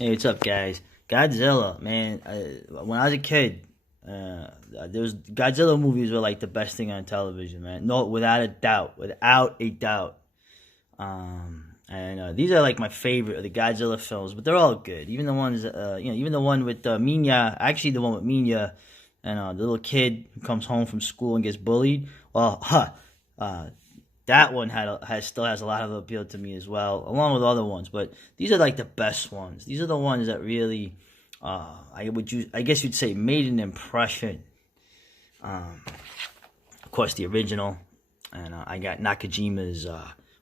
Hey, what's up, guys? Godzilla, man. When I was a kid, there was Godzilla movies were like the best thing on television, man. No, without a doubt, without a doubt. And these are like my favorite of the Godzilla films, but they're all good. Even the ones, even the one with Minya. Actually, the one with Minya and the little kid who comes home from school and gets bullied. Well, uh, that one still has a lot of appeal to me as well, along with other ones. But these are like the best ones. These are the ones that really, I guess you'd say, made an impression. Of course, the original, and I got Nakajima's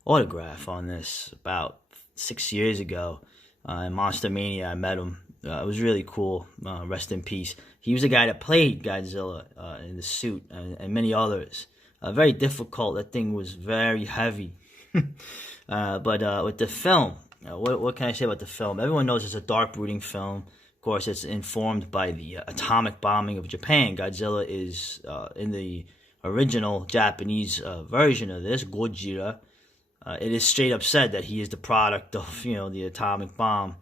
autograph on this about 6 years ago in Monster Mania. I met him. It was really cool. Rest in peace. He was the guy that played Godzilla in the suit and many others. Very difficult. That thing was very heavy. But with the film, what can I say about the film? Everyone knows it's a dark, brooding film. Of course, it's informed by the atomic bombing of Japan. Godzilla is in the original Japanese version of this, Gojira. It is straight up said that he is the product of, the atomic bomb.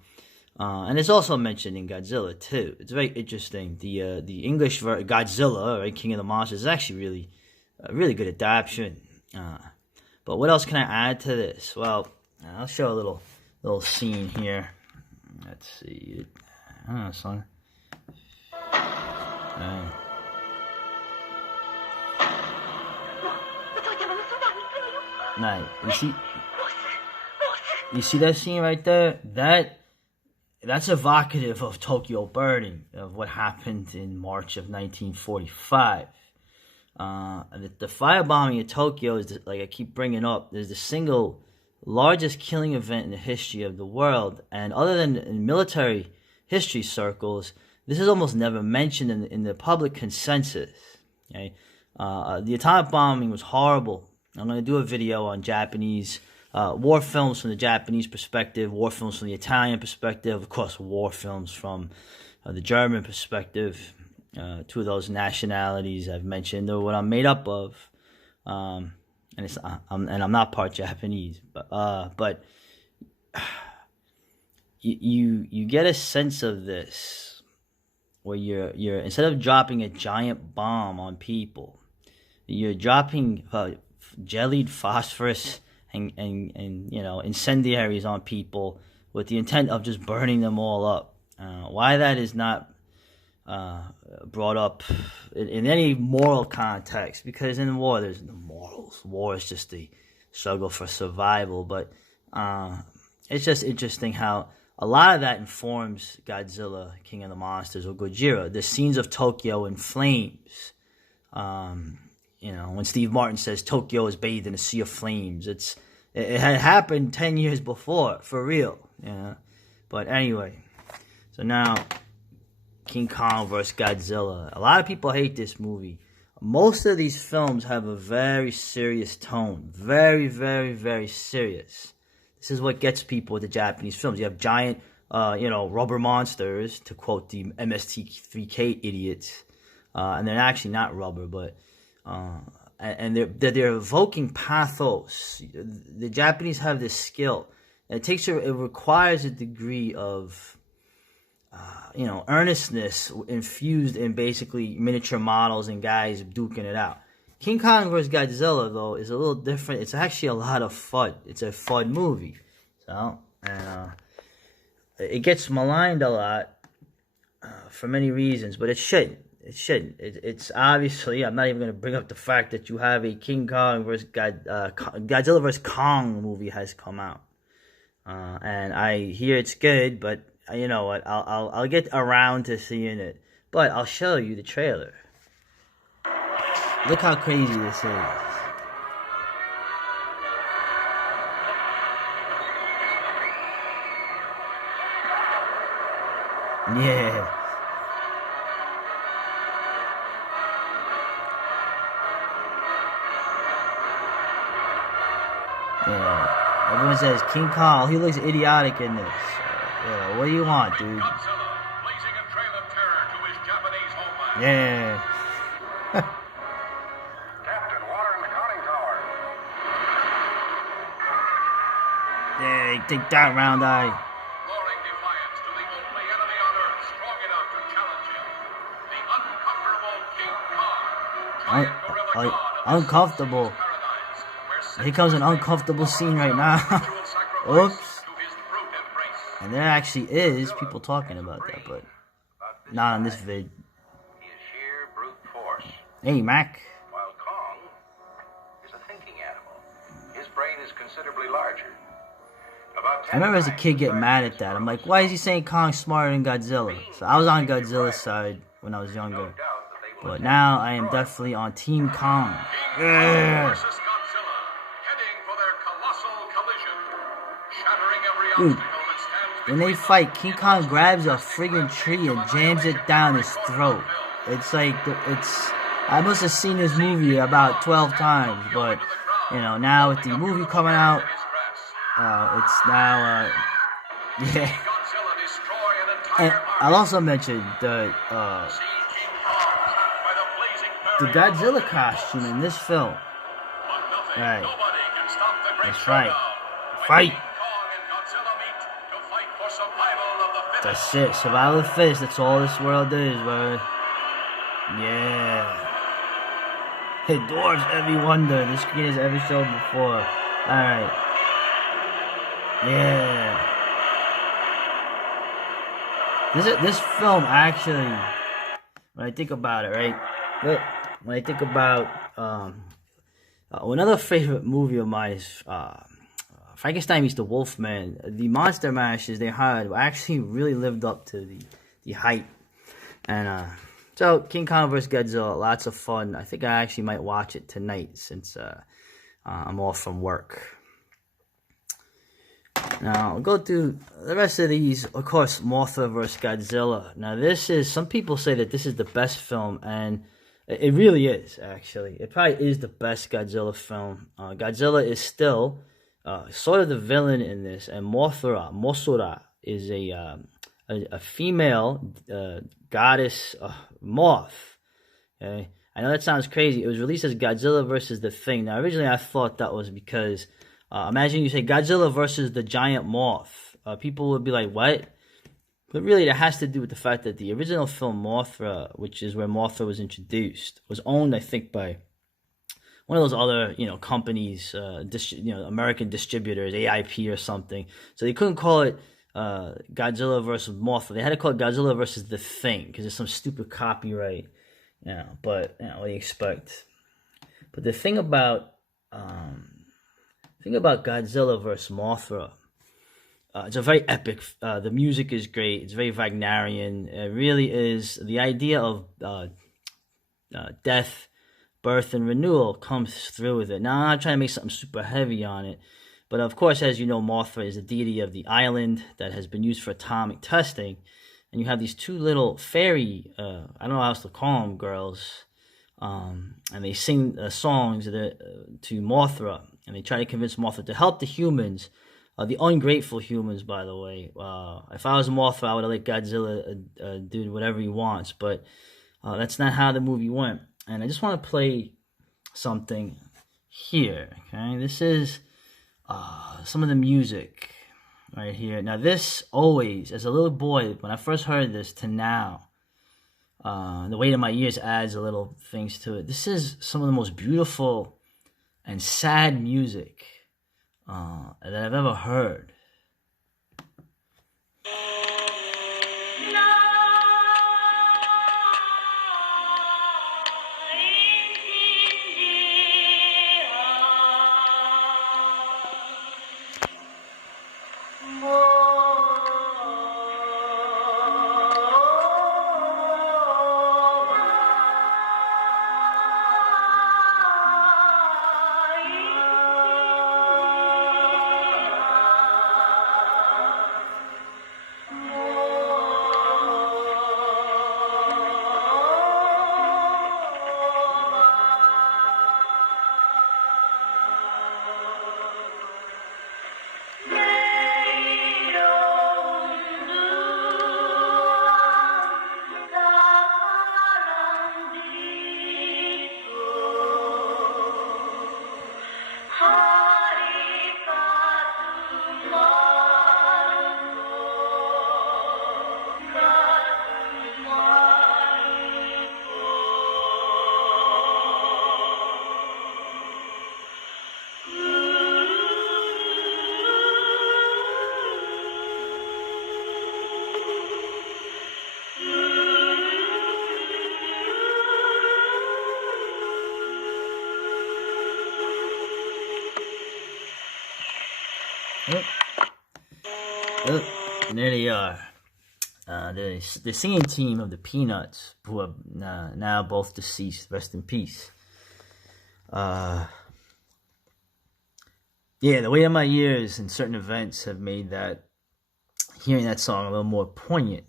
And it's also mentioned in Godzilla too. It's very interesting. The English Godzilla, right, King of the Monsters, is actually really good adaptation. But what else can I add to this? Well, I'll show a little scene here. Let's see. Son. Nice. You see that scene right there? That's evocative of Tokyo burning, of what happened in March of 1945. The firebombing of Tokyo is, like I keep bringing up, is the single largest killing event in the history of the world. And other than in military history circles, this is almost never mentioned in the public consensus. Okay? The atomic bombing was horrible. I'm going to do a video on Japanese war films from the Japanese perspective, war films from the Italian perspective, of course, war films from the German perspective. Two of those nationalities I've mentioned are what I'm made up of, and I'm not part Japanese, but you get a sense of this where you're instead of dropping a giant bomb on people, you're dropping jellied phosphorus and incendiaries on people with the intent of just burning them all up. Why that is not brought up in any moral context, because in war there's no morals. War is just the struggle for survival. But it's just interesting how a lot of that informs Godzilla, King of the Monsters, or Gojira. The scenes of Tokyo in flames. When Steve Martin says Tokyo is bathed in a sea of flames, it had happened 10 years before, for real. But anyway, so now King Kong vs. Godzilla. A lot of people hate this movie. Most of these films have a very serious tone. Very, very, very serious. This is what gets people with the Japanese films. You have giant, rubber monsters, to quote the MST3K idiots. And they're actually not rubber, but and they're evoking pathos. The Japanese have this skill. It requires a degree of earnestness infused in basically miniature models and guys duking it out. King Kong vs. Godzilla, though, is a little different. It's actually a lot of fun. It's a fun movie. So, and it gets maligned a lot for many reasons, but it shouldn't. It shouldn't. It's obviously, I'm not even going to bring up the fact that you have a King Kong vs. Godzilla vs. Kong movie has come out. And I hear it's good, but you know what? I'll get around to seeing it. But I'll show you the trailer. Look how crazy this is. Yeah. Yeah. Everyone says King Kong, he looks idiotic in this. Yeah, what do you want, dude? Yeah. Captain, water in the conning tower. Yeah, take that, round eye. Roaring defiance. defiance to the only enemy on Earth strong enough to challenge him. The unconquerable King Kong, giant gorilla god of the Uncomfortable. paradise, where Here comes an uncomfortable scene right now. ritual sacrifice Oops. to his brute embrace. And there actually is people talking about that, but not on this vid. He is sheer brute force, Hey, Mac. while Kong is a thinking animal. His brain is considerably larger. About 10 I remember as a times kid the getting size mad of at that. his I'm like, gross why is he saying Kong's smarter than Godzilla? So I was on Godzilla's side when I was No younger. doubt that they will But attempt now to I am destroy definitely on Team Kong. King Yeah. Kong versus Godzilla, heading for their colossal collision, shattering every Dude, obstacle that stands when they between fight, them King and Kong the grabs a fantastic friggin' rampage tree of and jams it annihilation down every his corner of throat. the film. It's like, I must have seen this movie about 12 times, but, you know, now with the movie coming out, it's now, yeah. Godzilla destroy an And entire I'll army. also mention the See King Kong trapped by the blazing barrier of Godzilla the costume in this film. But nothing, Right. nobody can stop the great That's right. showdown. When Fight. King Kong and Godzilla meet to fight for survival of the fittest. That's it. Survival of the fittest. That's all this world is, bro. Yeah. It dwarfs every wonder this screen has ever shown before. Alright. Yeah. This film actually, when I think about it, right? Look, when I think about another favorite movie of mine is Frankenstein meets the Wolfman. The monster mashes they had actually really lived up to the hype. And so King Kong vs. Godzilla, lots of fun. I think I actually might watch it tonight since I'm off from work. Now, I'll go through the rest of these. Of course, Mothra vs. Godzilla. Now, some people say that this is the best film, and it really is, actually. It probably is the best Godzilla film. Godzilla is still sort of the villain in this, and Mothra, is a female goddess moth. Okay? I know that sounds crazy. It was released as Godzilla versus the Thing. Now, originally I thought that was because, imagine you say Godzilla versus the giant moth. People would be like, what? But really, it has to do with the fact that the original film Mothra, which is where Mothra was introduced, was owned, I think, by one of those other, companies, American distributors, AIP or something. So they couldn't call it Godzilla versus Mothra. They had to call it Godzilla versus the Thing because there's some stupid copyright. But what do you expect? But the thing about Godzilla versus Mothra, it's a very epic. The music is great. It's very Wagnerian. It really is. The idea of death, birth, and renewal comes through with it. Now, I'm not trying to make something super heavy on it, but of course, as you know, Mothra is the deity of the island that has been used for atomic testing. And you have these two little fairy, I don't know how else to call them, girls, and they sing songs to Mothra, and they try to convince Mothra to help the humans, the ungrateful humans, by the way. If I was Mothra, I would have let Godzilla do whatever he wants, but that's not how the movie went. And I just want to play something here, okay? This is some of the music right here. Now, this always, as a little boy, when I first heard this to now, the weight of my ears adds a little things to it. This is some of the most beautiful and sad music that I've ever heard. And there they are. The singing team of the Peanuts, who are now both deceased. Rest in peace. Yeah, the weight of my years and certain events have made that hearing that song a little more poignant.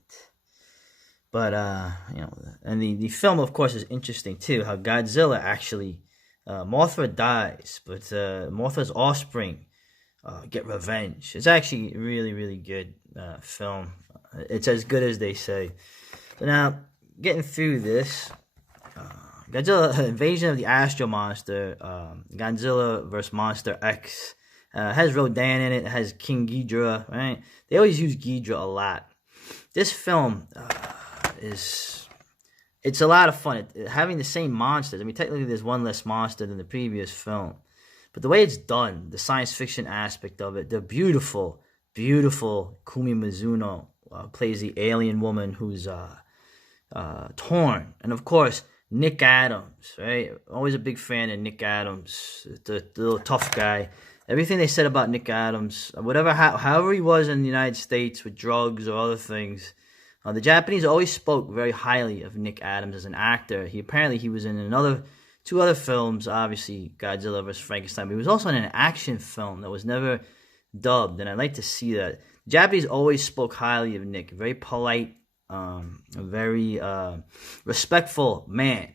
But and the film, of course, is interesting too. How Godzilla actually, Mothra dies, but Mothra's offspring get revenge. It's actually a really, really good film. It's as good as they say. So now, getting through this, Godzilla Invasion of the Astro Monster, Godzilla vs. Monster X, has Rodan in it, has King Ghidorah, right? They always use Ghidorah a lot. This film it's a lot of fun. Having the same monsters. I mean, technically there's one less monster than the previous film. But the way it's done, the science fiction aspect of it, the beautiful, beautiful Kumi Mizuno plays the alien woman who's torn. And of course, Nick Adams, right? Always a big fan of Nick Adams, the little tough guy. Everything they said about Nick Adams, however he was in the United States with drugs or other things, the Japanese always spoke very highly of Nick Adams as an actor. He was in two other films, obviously Godzilla vs. Frankenstein, but he was also in an action film that was never dubbed, and I'd like to see that. The Japanese always spoke highly of Nick, very polite, a very respectful man.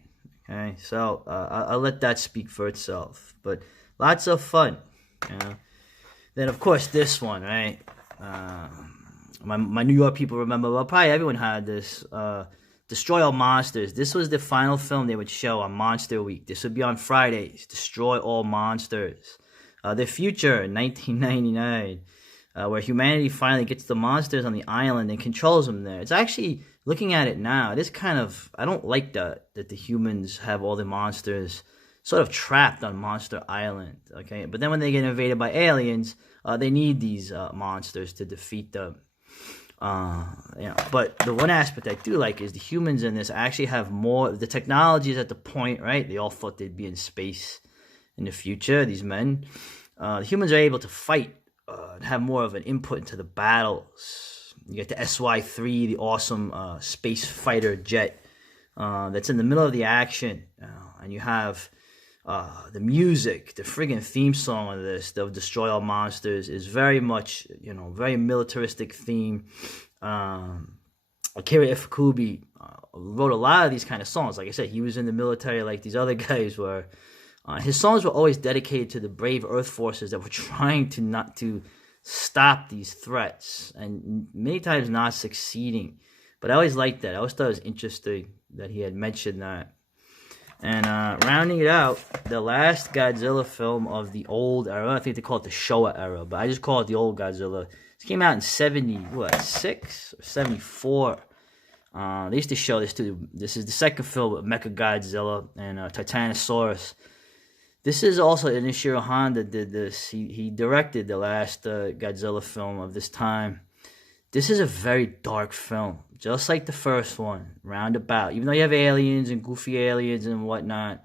Okay, so I'll let that speak for itself. But lots of fun. Then of course this one, right? My New York people remember. Well, probably everyone had this. Destroy All Monsters. This was the final film they would show on Monster Week. This would be on Fridays. Destroy All Monsters. The future, 1999, where humanity finally gets the monsters on the island and controls them there. It's actually, looking at it now, it is kind of, I don't like that the humans have all the monsters sort of trapped on Monster Island, okay? But then when they get invaded by aliens, they need these monsters to defeat them. But the one aspect I do like is the humans in this actually have more. The technology is at the point, right? They all thought they'd be in space in the future. These men, the humans are able to fight, and have more of an input into the battles. You get the SY-3, the awesome space fighter jet that's in the middle of the action, and you have the music, the friggin' theme song of this, the Destroy All Monsters, is very much, very militaristic theme. Akira Ifukube wrote a lot of these kind of songs. Like I said, he was in the military like these other guys were. His songs were always dedicated to the brave Earth forces that were trying to stop these threats, and many times not succeeding. But I always liked that. I always thought it was interesting that he had mentioned that. And rounding it out, the last Godzilla film of the old era, I think they call it the Showa era, but I just call it the old Godzilla. This came out in 76 or 74. They used to show this too. This is the second film with Mechagodzilla and Titanosaurus. This is also Inishiro Honda did this. He directed the last Godzilla film of this time. This is a very dark film, just like the first one, roundabout. Even though you have aliens and goofy aliens and whatnot,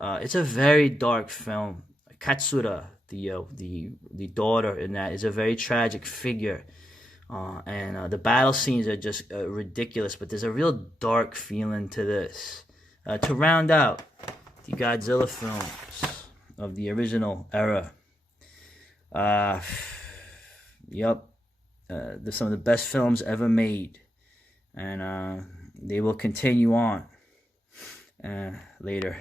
it's a very dark film. Katsura, the daughter in that, is a very tragic figure. And the battle scenes are just ridiculous, but there's a real dark feeling to this. To round out the Godzilla films of the original era. Yep. They're some of the best films ever made, and they will continue on later.